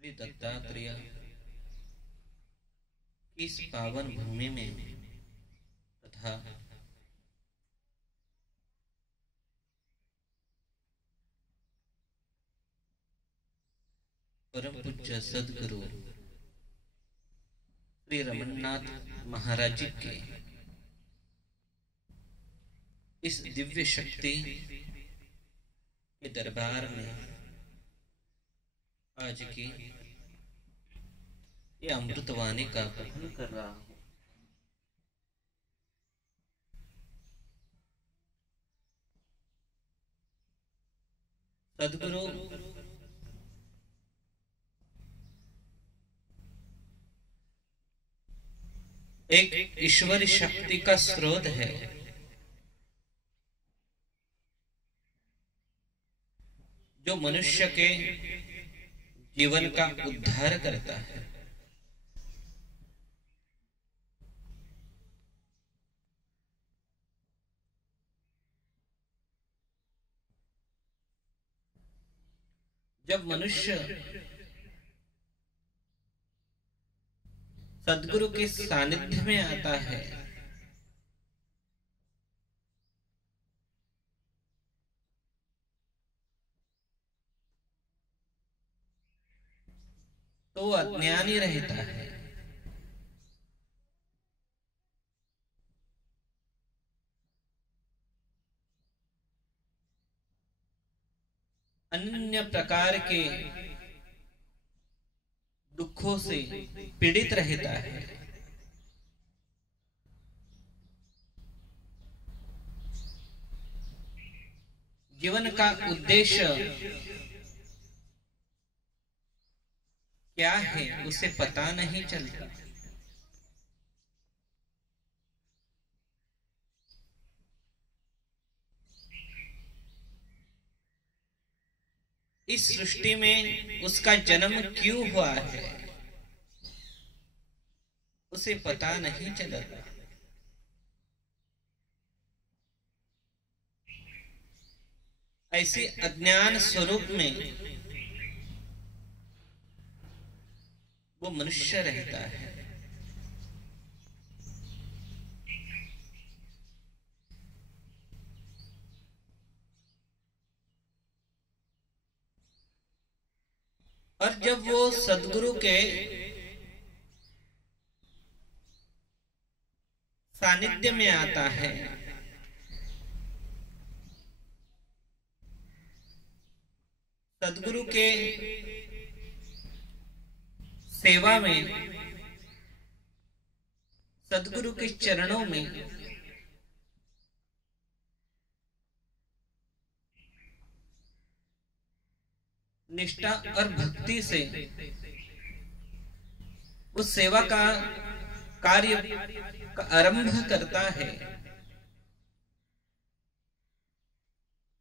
श्री दत्तात्रेय इस पावन भूमि में तथा परम पूज्य सदगुरु श्री रमन्नाथ महाराज जी के इस दिव्य शक्ति के दरबार में आज की ये अमृतवाणी का कथन कर रहा हूं। सदगुरु एक ईश्वरी शक्ति का स्रोत है जो मनुष्य के जीवन का उद्धार करता है। जब मनुष्य सद्गुरु के सानिध्य में आता है तो वो अज्ञानी रहता है। अन्य प्रकार के दुखों से पीड़ित रहता है। जीवन का उद्देश्य क्या है उसे पता नहीं चलता। इस सृष्टि में उसका जन्म क्यों हुआ है उसे पता नहीं चलता। ऐसे अज्ञान स्वरूप में वो मनुष्य रहता है। और जब वो सद्गुरु के सानिध्य में आता है सद्गुरु के सेवा में सद्गुरु के चरणों में निष्ठा और भक्ति से उस सेवा का कार्य का आरंभ करता है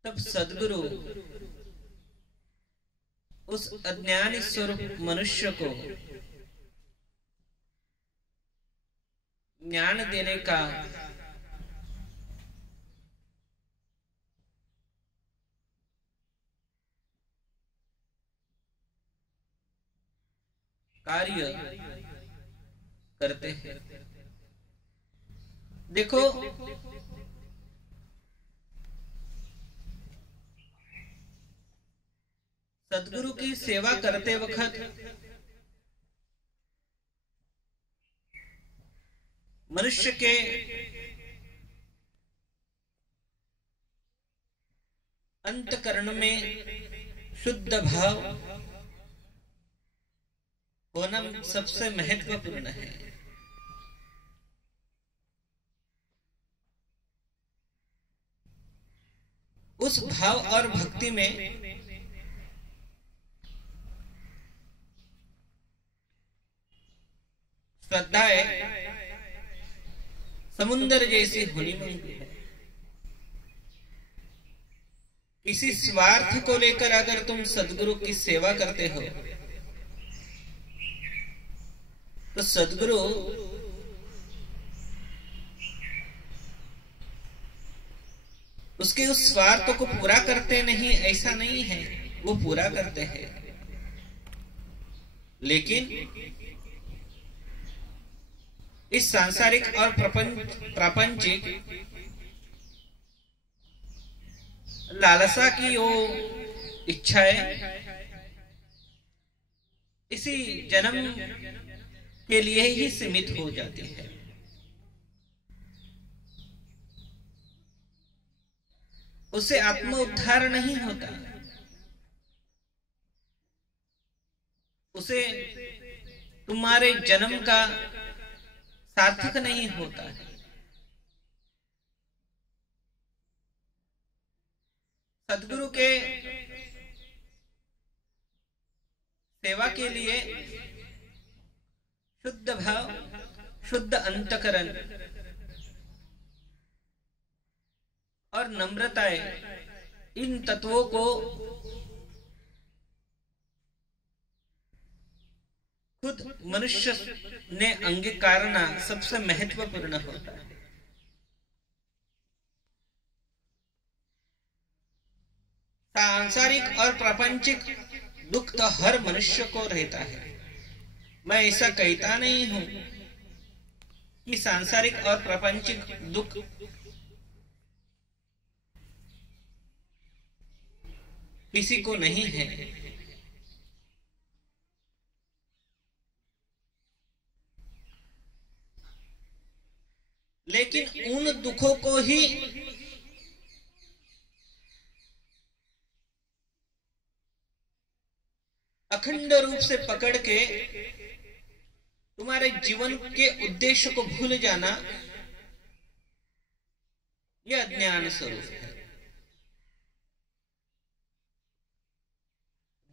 तब सद्गुरु उस अज्ञानी स्वरूप मनुष्य को ज्ञान देने का कार्य करते हैं। देखो सद्गुरु की सेवा करते वक्त मनुष्य के अंतकरण में शुद्ध भाव होना सबसे महत्वपूर्ण है। उस भाव और भक्ति में श्रद्धाएं समुद्र जैसी होनी मांगती है। किसी स्वार्थ को लेकर अगर तुम सद्गुरु की सेवा करते हो तो सद्गुरु उसके उस स्वार्थ को पूरा करते नहीं, ऐसा नहीं है, वो पूरा करते हैं। लेकिन इस सांसारिक और प्रापंचिक लालसा की वो इच्छाएं इसी जन्म के लिए ही सीमित हो जाती है। उससे आत्म उद्धार नहीं होता, उसे तुम्हारे जन्म का सार्थक नहीं होता है। सद्गुरु के सेवा के लिए शुद्ध भाव, शुद्ध अंतकरण और नम्रताएं, इन तत्वों को खुद मनुष्य ने अंगीकारना सबसे महत्वपूर्ण होता है। सांसारिक और प्रापंचिक दुख तो हर मनुष्य को रहता है। मैं ऐसा कहता नहीं हूं कि सांसारिक और प्रापंचिक दुख किसी को नहीं है, लेकिन उन दुखों को ही अखंड रूप से पकड़ के तुम्हारे जीवन के उद्देश्य को भूल जाना, यह अज्ञान स्वरूप है।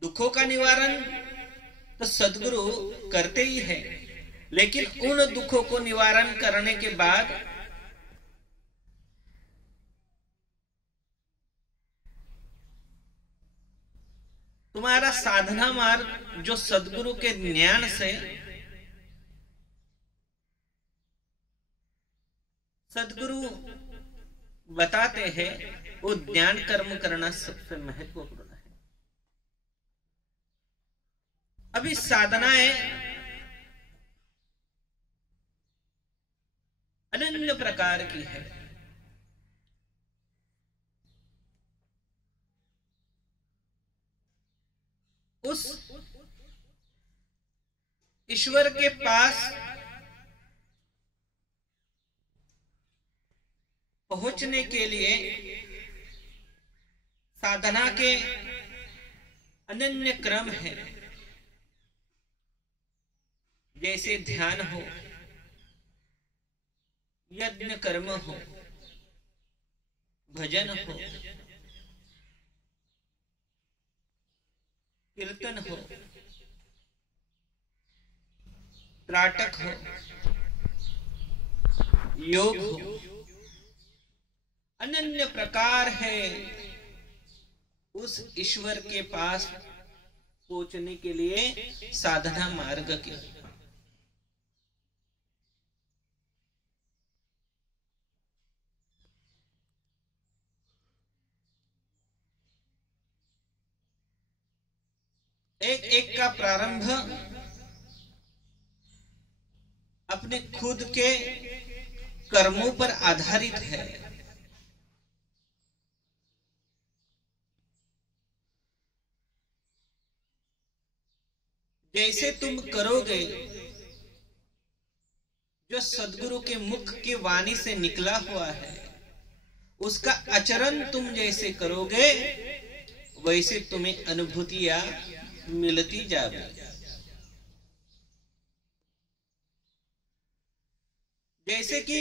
दुखों का निवारण तो सद्गुरु करते ही है, लेकिन उन दुखों को निवारण करने के बाद तुम्हारा साधना मार्ग जो सद्गुरु के ज्ञान से सद्गुरु बताते हैं, वो ज्ञान कर्म करना सबसे महत्वपूर्ण है। अभी साधनाएं अनन्य प्रकार की है। उस ईश्वर के पास पहुंचने के लिए साधना के अनन्य क्रम है। जैसे ध्यान हो, यज्ञ कर्म हो, भजन हो, कीर्तन हो, त्राटक हो, योग हो, अनन्य प्रकार है उस ईश्वर के पास पहुंचने के लिए साधना मार्ग के। एक एक का प्रारंभ अपने खुद के कर्मों पर आधारित है। जैसे तुम करोगे, जो सद्गुरु के मुख की वाणी से निकला हुआ है, उसका आचरण तुम जैसे करोगे, वैसे तुम्हें अनुभूतियां मिलती जाएगी। जैसे कि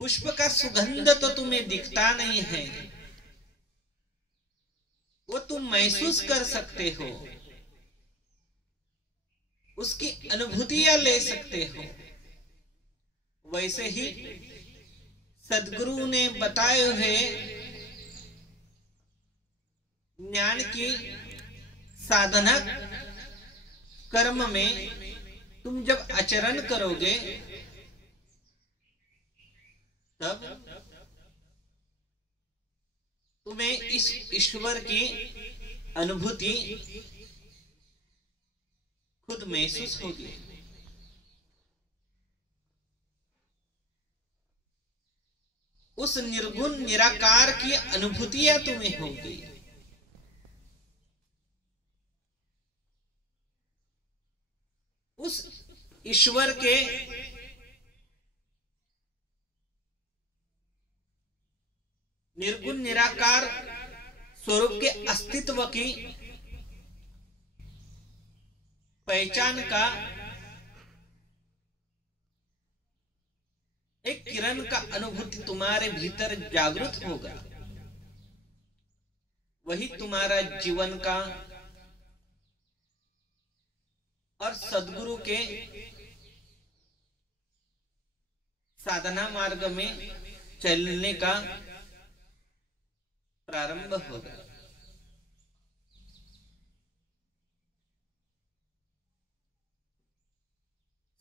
पुष्प का सुगंध तो तुम्हें दिखता नहीं है, वो तुम महसूस कर सकते हो, उसकी अनुभूतियां ले सकते हो। वैसे ही सद्गुरु ने बताए हुए ज्ञान की साधना कर्म में तुम जब आचरण करोगे, तब तुम्हें इस ईश्वर की अनुभूति खुद महसूस होगी। उस निर्गुण निराकार की अनुभूतियां तुम्हें होगी। उस ईश्वर के निर्गुण निराकार स्वरूप के अस्तित्व की पहचान का एक किरण का अनुभूति तुम्हारे भीतर जागृत होगा। वही तुम्हारा जीवन का और सद्गुरु के साधना मार्ग में चलने का प्रारंभ होगा।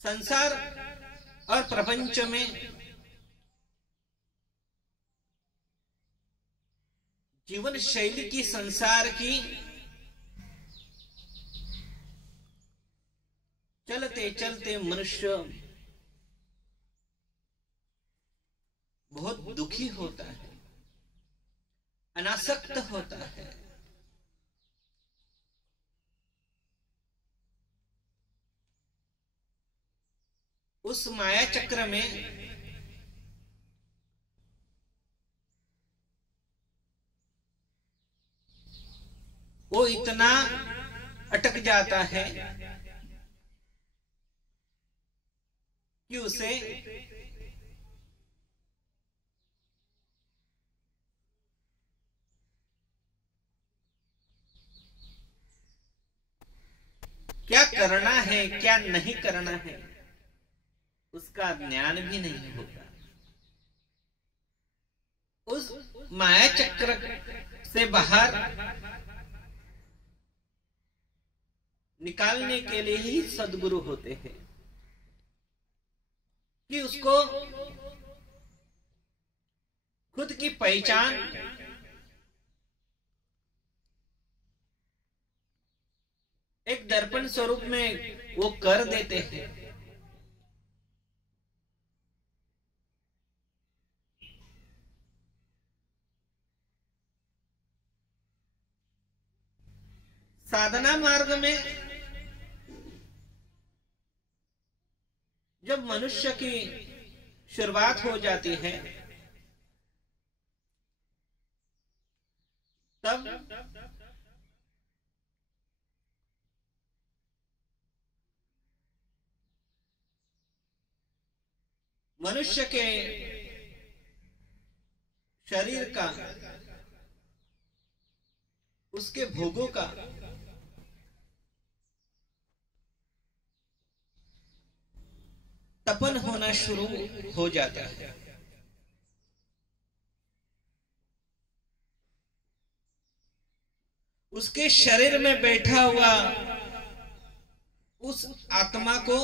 संसार और प्रपंच में जीवन शैली की, संसार की चलते चलते मनुष्य बहुत दुखी होता है, अनासक्त होता है। उस माया चक्र में वो इतना अटक जाता है कि उसे क्या करना है क्या नहीं करना है उसका ज्ञान भी नहीं होता। उस माया चक्र से बाहर निकालने के लिए ही सद्गुरु होते हैं कि उसको खुद की पहचान एक दर्पण स्वरूप में वो कर देते हैं। साधना मार्ग में जब मनुष्य की शुरुआत हो जाती है तब मनुष्य के शरीर का, उसके भोगों का तपन होना शुरू हो जाता है। उसके शरीर में बैठा हुआ उस आत्मा को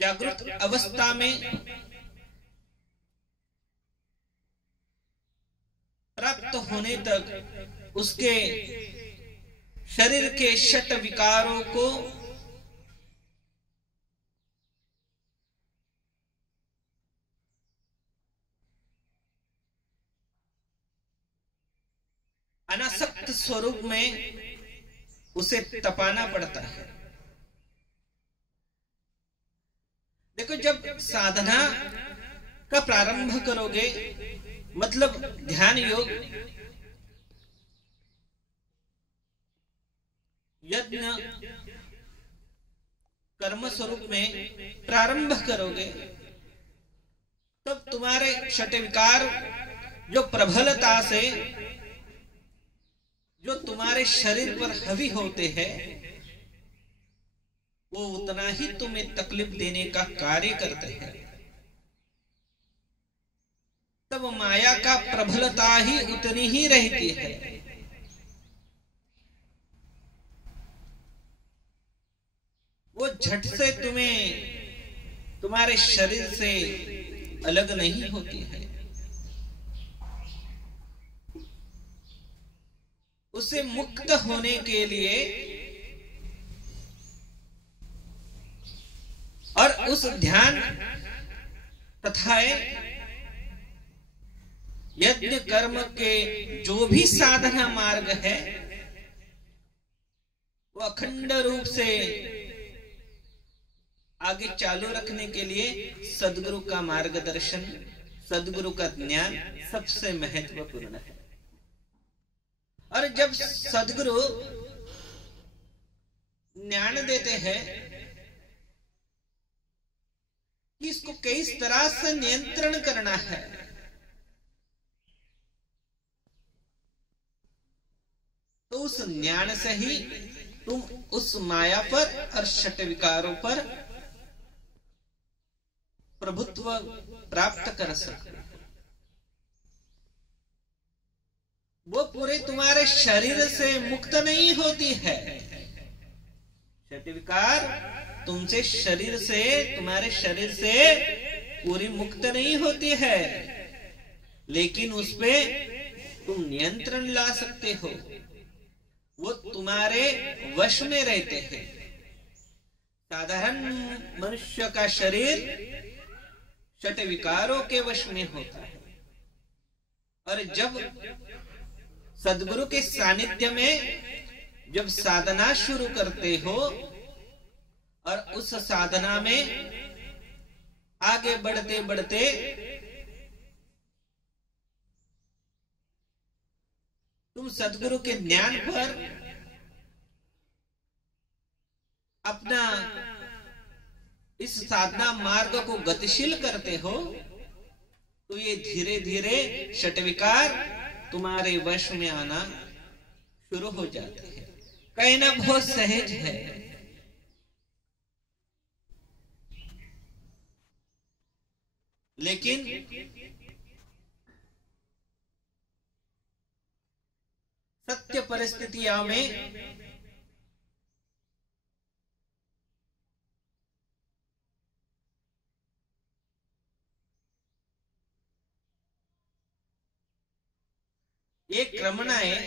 जागृत अवस्था में प्राप्त होने तक उसके शरीर के षट विकारों को अनासक्त स्वरूप में उसे तपाना पड़ता है। देखो, जब साधना का प्रारंभ करोगे, मतलब ध्यान योग, यज्ञ कर्म स्वरूप में प्रारंभ करोगे, तब तुम्हारे षट विकार जो प्रबलता से जो तुम्हारे शरीर पर हावी होते हैं, वो उतना ही तुम्हें तकलीफ देने का कार्य करते हैं। तब माया का प्रबलता ही उतनी ही रहती है। वो झट से तुम्हें तुम्हारे शरीर से अलग नहीं होती है। उसे मुक्त होने के लिए और उस ध्यान तथा यज्ञ कर्म के जो भी साधना मार्ग है वो अखंड रूप से आगे चालू रखने के लिए सद्गुरु का मार्गदर्शन, सद्गुरु का ज्ञान सबसे महत्वपूर्ण है। और जब सद्गुरु ज्ञान देते हैं कि इसको किस तरह से नियंत्रण करना है, तो उस ज्ञान से ही तुम उस माया पर और षट विकारों पर प्रभुत्व प्राप्त कर सकते हो। वो पूरे तुम्हारे शरीर से मुक्त नहीं होती है। षट विकार तुमसे शरीर से, तुम्हारे शरीर से पूरी मुक्त नहीं होती है, लेकिन उस पे तुम नियंत्रण ला सकते हो। वो तुम्हारे वश में रहते हैं। साधारण मनुष्य का शरीर षट विकारों के वश में होता है, और जब सद्गुरु के सानिध्य में जब साधना शुरू करते हो और उस साधना में आगे बढ़ते बढ़ते तुम सद्गुरु के ज्ञान पर अपना इस साधना मार्ग को गतिशील करते हो, तो ये धीरे धीरे षट विकार तुम्हारे वश में आना शुरू हो जाते हैं। कहना बहुत सहज है, लेकिन सत्य परिस्थितियों में ये क्रमणाएं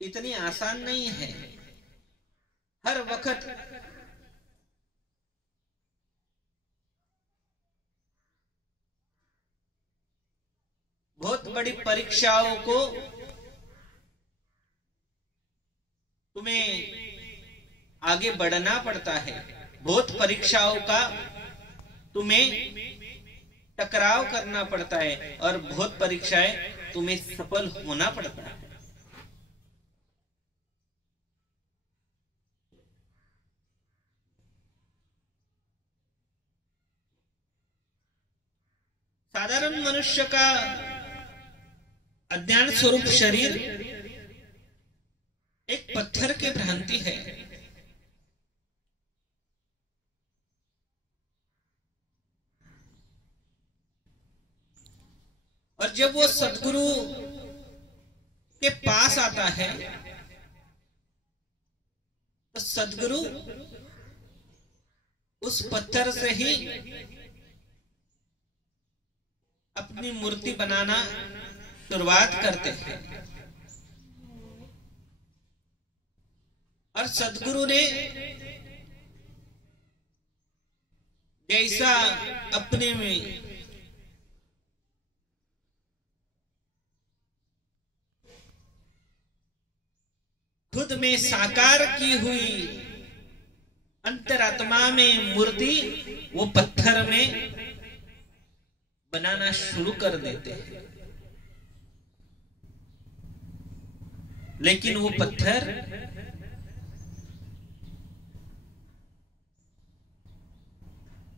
इतनी आसान नहीं है। हर वक्त बहुत बड़ी परीक्षाओं को तुम्हें आगे बढ़ना पड़ता है। बहुत परीक्षाओं का तुम्हें टकराव करना पड़ता है, और बहुत परीक्षाएं तुम्हें सफल होना पड़ता है। साधारण मनुष्य का अज्ञान स्वरूप शरीर एक पत्थर की भ्रांति है। और जब वो सद्गुरु के पास आता है तो सद्गुरु उस पत्थर से ही अपनी मूर्ति बनाना शुरुआत करते हैं। और सद्गुरु ने जैसा अपने में खुद में साकार की हुई अंतरात्मा में मूर्ति वो पत्थर में बनाना शुरू कर देते हैं। लेकिन वो पत्थर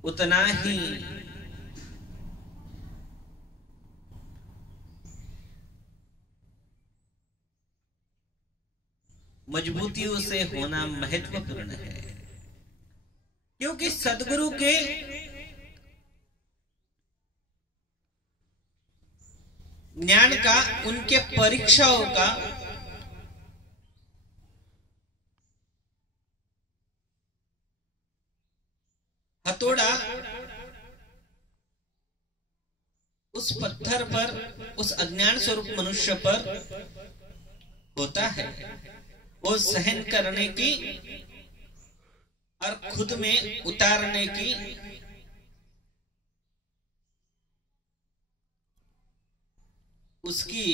उतना ही मजबूतियों से होना महत्वपूर्ण है, क्योंकि सद्गुरु के ज्ञान का, उनके परीक्षाओं का हथौड़ा उस पत्थर पर, उस अज्ञान स्वरूप मनुष्य पर होता है, वो सहन करने की और खुद में उतारने की उसकी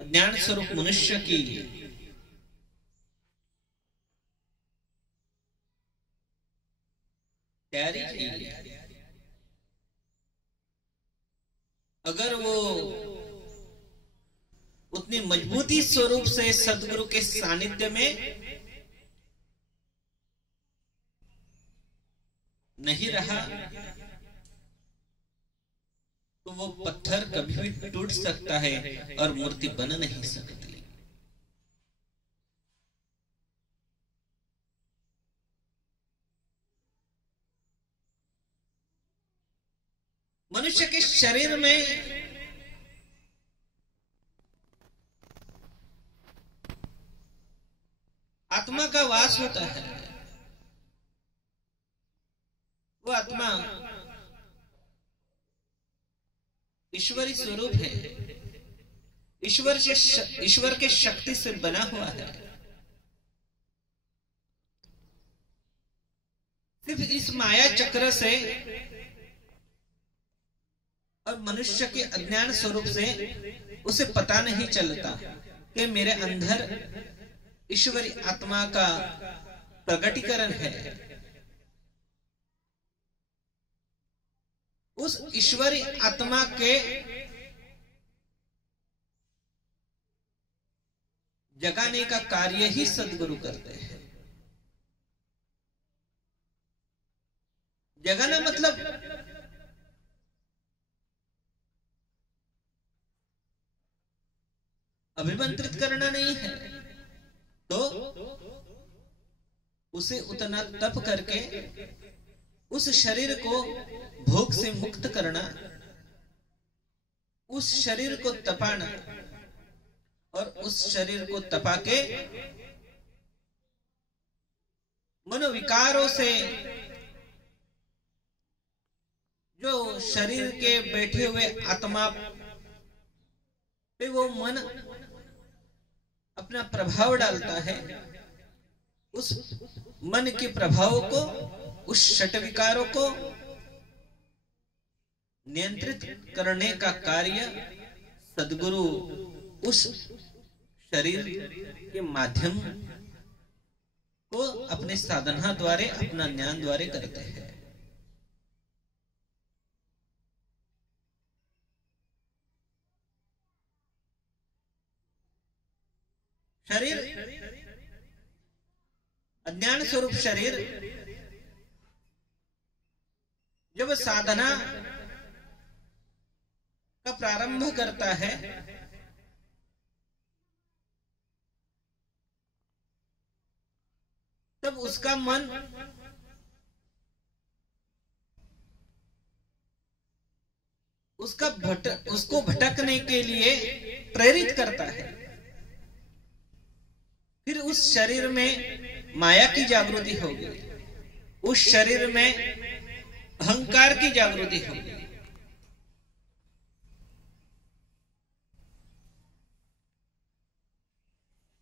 अज्ञान स्वरूप मनुष्य की तैयारी की। अगर वो उतनी मजबूती स्वरूप से सदगुरु के सानिध्य में नहीं रहा तो वो पत्थर कभी भी टूट सकता है और मूर्ति बन नहीं सकती। मनुष्य के शरीर में आत्मा का वास होता है। वो आत्मा ईश्वरी स्वरूप है, ईश्वर के शक्ति से बना हुआ है। सिर्फ इस माया चक्र से और मनुष्य के अज्ञान स्वरूप से उसे पता नहीं चलता कि मेरे अंदर ईश्वरी आत्मा का प्रगटीकरण है। उस ईश्वरी आत्मा के जगाने का कार्य ही सदगुरु करते हैं। जगाना मतलब अभिमंत्रित करना नहीं है, तो उसे उतना तप करके उस शरीर को भोग से मुक्त करना, उस शरीर को तपाना और उस शरीर को तपा के मनोविकारों से जो शरीर के बैठे हुए आत्मा पे वो मन अपना प्रभाव डालता है, उस मन के प्रभाव को, उस षट विकारों को नियंत्रित करने का कार्य सदगुरु उस शरीर के माध्यम को अपने साधना द्वारे, अपना ज्ञान द्वारे करते हैं। शरीर, अज्ञान स्वरूप शरीर जब साधना का प्रारंभ करता है तब उसका मन उसको भटकने के लिए प्रेरित करता है। फिर उस शरीर में माया की जागृति होगी, उस शरीर में अहंकार की जागृति होगी,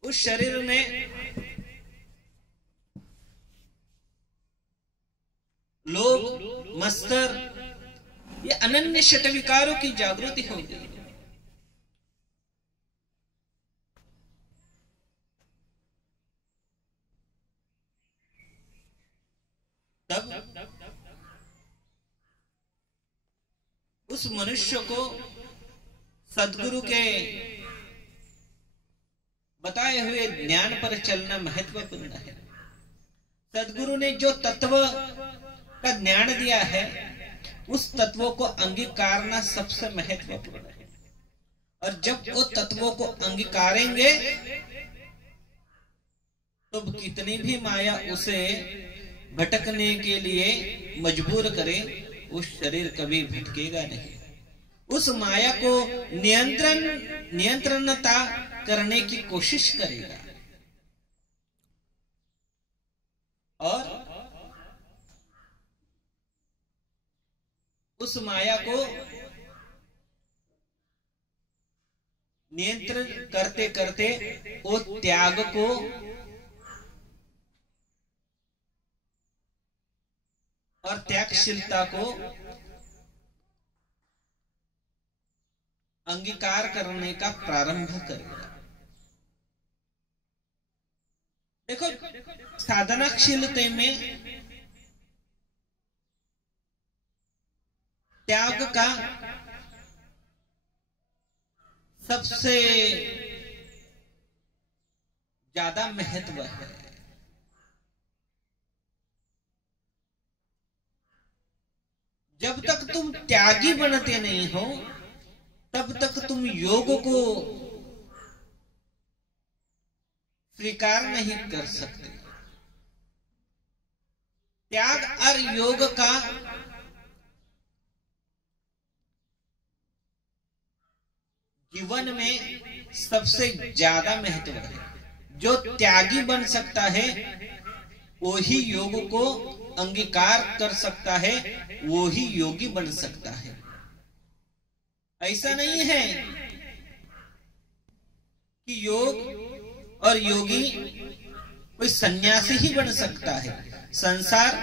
उस शरीर में लोभ, मत्सर, ये अनन्य षट विकारों की जागृति होगी। तब उस मनुष्य को सदगुरु के बताए हुए ज्ञान पर चलना महत्वपूर्ण है। सदगुरु ने जो तत्व का ज्ञान दिया है उस तत्वों को अंगीकारना सबसे महत्वपूर्ण है। और जब वो तत्वों को अंगीकारेंगे तो कितनी भी माया उसे भटकने के लिए मजबूर करे, उस शरीर कभी भटकेगा नहीं। उस माया को नियंत्रणता करने की कोशिश करेगा और उस माया को नियंत्रण करते करते वो त्याग को और त्यागशीलता को अंगीकार करने का प्रारंभ करेगा। देखो, साधनाशीलता में त्याग का सबसे ज्यादा महत्व है। जब तक तुम त्यागी बनते नहीं हो तब तक तुम योग को स्वीकार नहीं कर सकते। त्याग और योग का जीवन में सबसे ज्यादा महत्व है। जो त्यागी बन सकता है वो ही योग को अंगीकार कर सकता है, वो ही योगी बन सकता है। ऐसा नहीं है कि योग और योगी कोई सन्यासी ही बन सकता है। संसार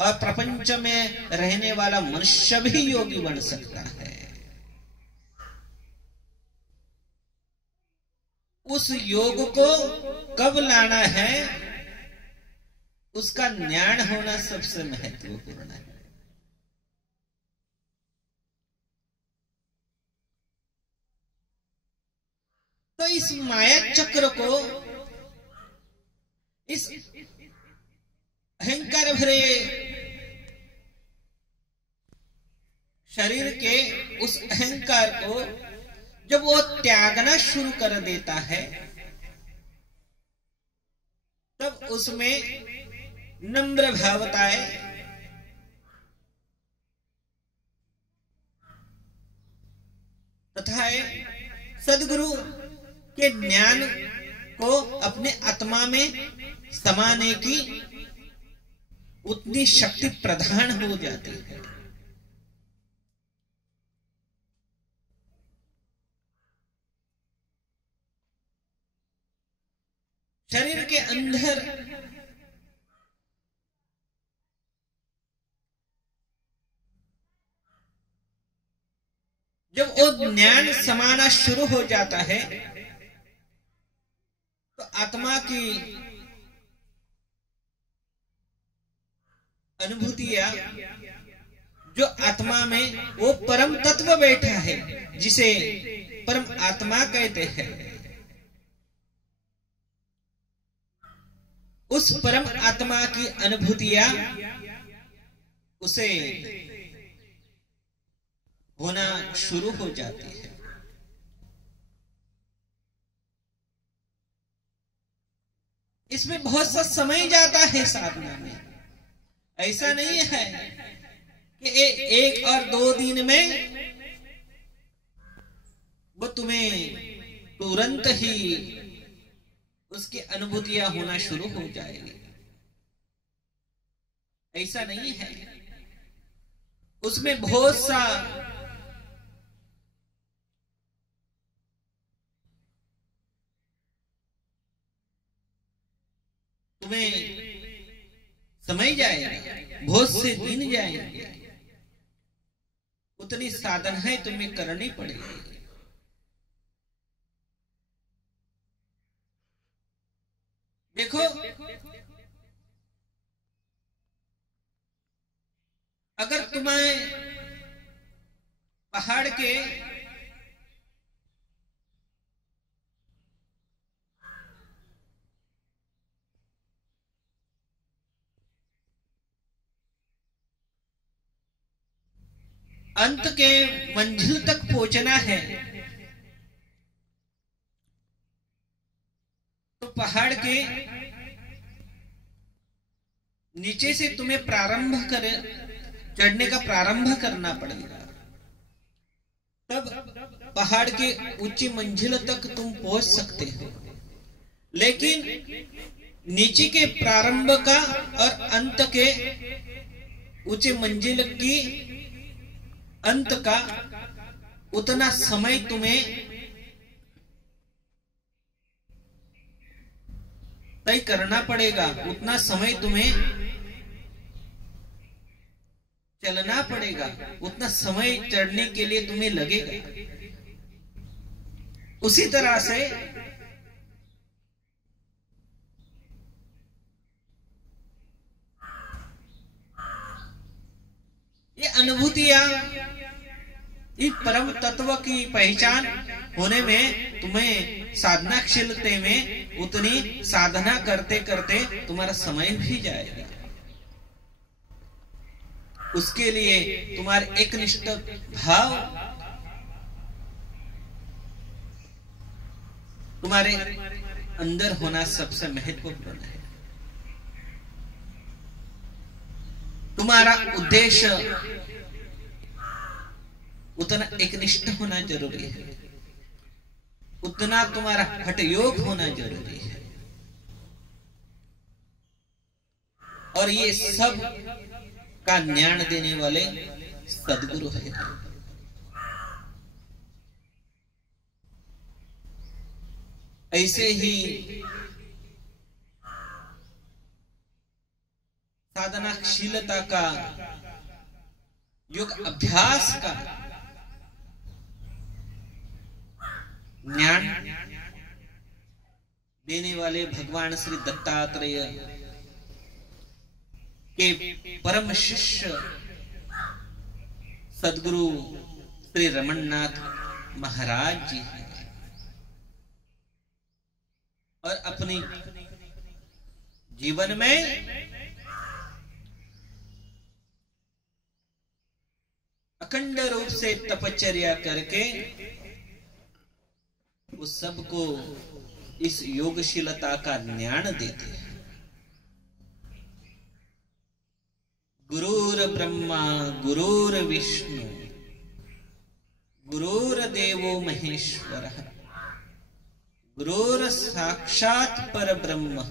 और प्रपंच में रहने वाला मनुष्य भी योगी बन सकता है। उस योग को कब लाना है, उसका ज्ञान होना सबसे महत्वपूर्ण है। तो इस माया चक्र को, इस अहंकार भरे शरीर के उस अहंकार को जब वो त्यागना शुरू कर देता है तब उसमें नम्र भावताएं, तथा सद्गुरु के ज्ञान को अपने आत्मा में समाने की उतनी शक्ति प्रदान हो जाती है। शरीर के अंदर जब वो ज्ञान समाना शुरू हो जाता है तो आत्मा की अनुभूतियां, जो आत्मा में वो परम तत्व बैठा है जिसे परम आत्मा कहते हैं, उस परम आत्मा की अनुभूतियां उसे होना शुरू हो जाती है। इसमें बहुत सा समय जाता है साधना में। ऐसा नहीं है कि एक और 2 दिन में वो तुम्हें तुरंत ही उसकी अनुभूतियां होना शुरू हो जाएगी। ऐसा नहीं है। उसमें बहुत सा तुम्हें समय जाएगा, बहुत से दिन जाएंगे, उतनी साधनाएं तुम्हें करनी पड़ेगी। देखो, अगर तुम्हें पहाड़ के अंत के मंजिल तक पहुंचना है तो पहाड़ के नीचे से तुम्हें चढ़ने का प्रारंभ करना पड़ेगा। तब पहाड़ के ऊंची मंजिल तक तुम पहुंच सकते हो। लेकिन नीचे के प्रारंभ का और अंत के ऊंचे मंजिल की अंत का उतना समय तुम्हें तय करना पड़ेगा, उतना समय तुम्हें चलना पड़ेगा, उतना समय चढ़ने के लिए तुम्हें लगेगा। उसी तरह से ये अनुभूतियां, इस परम तत्व की पहचान होने में तुम्हें साधनाशीलते में उतनी साधना करते करते तुम्हारा समय भी जाएगा। उसके लिए तुम्हारे एकनिष्ठ भाव तुम्हारे अंदर होना सबसे महत्वपूर्ण है। तुम्हारा उद्देश्य उतना एकनिष्ठ होना जरूरी है, उतना तुम्हारा हठयोग होना जरूरी है। और ये सब का ज्ञान देने वाले सद्गुरु है। ऐसे ही साधनाशीलता का, योग अभ्यास का ज्ञान देने वाले भगवान श्री दत्तात्रेय के परम शिष्य सद्गुरु श्री रमणनाथ महाराज जी हैं। और अपनी जीवन में अखंड रूप से तपश्चर्या करके उस सबको इस योगशीलता का ज्ञान देते हैं। गुरुर ब्रह्मा गुरुर विष्णु गुरुर देवो महेश्वरः गुरुर साक्षात् परब्रह्म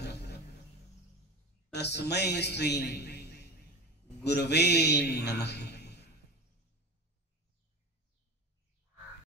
तस्मै श्री गुरवे नमः।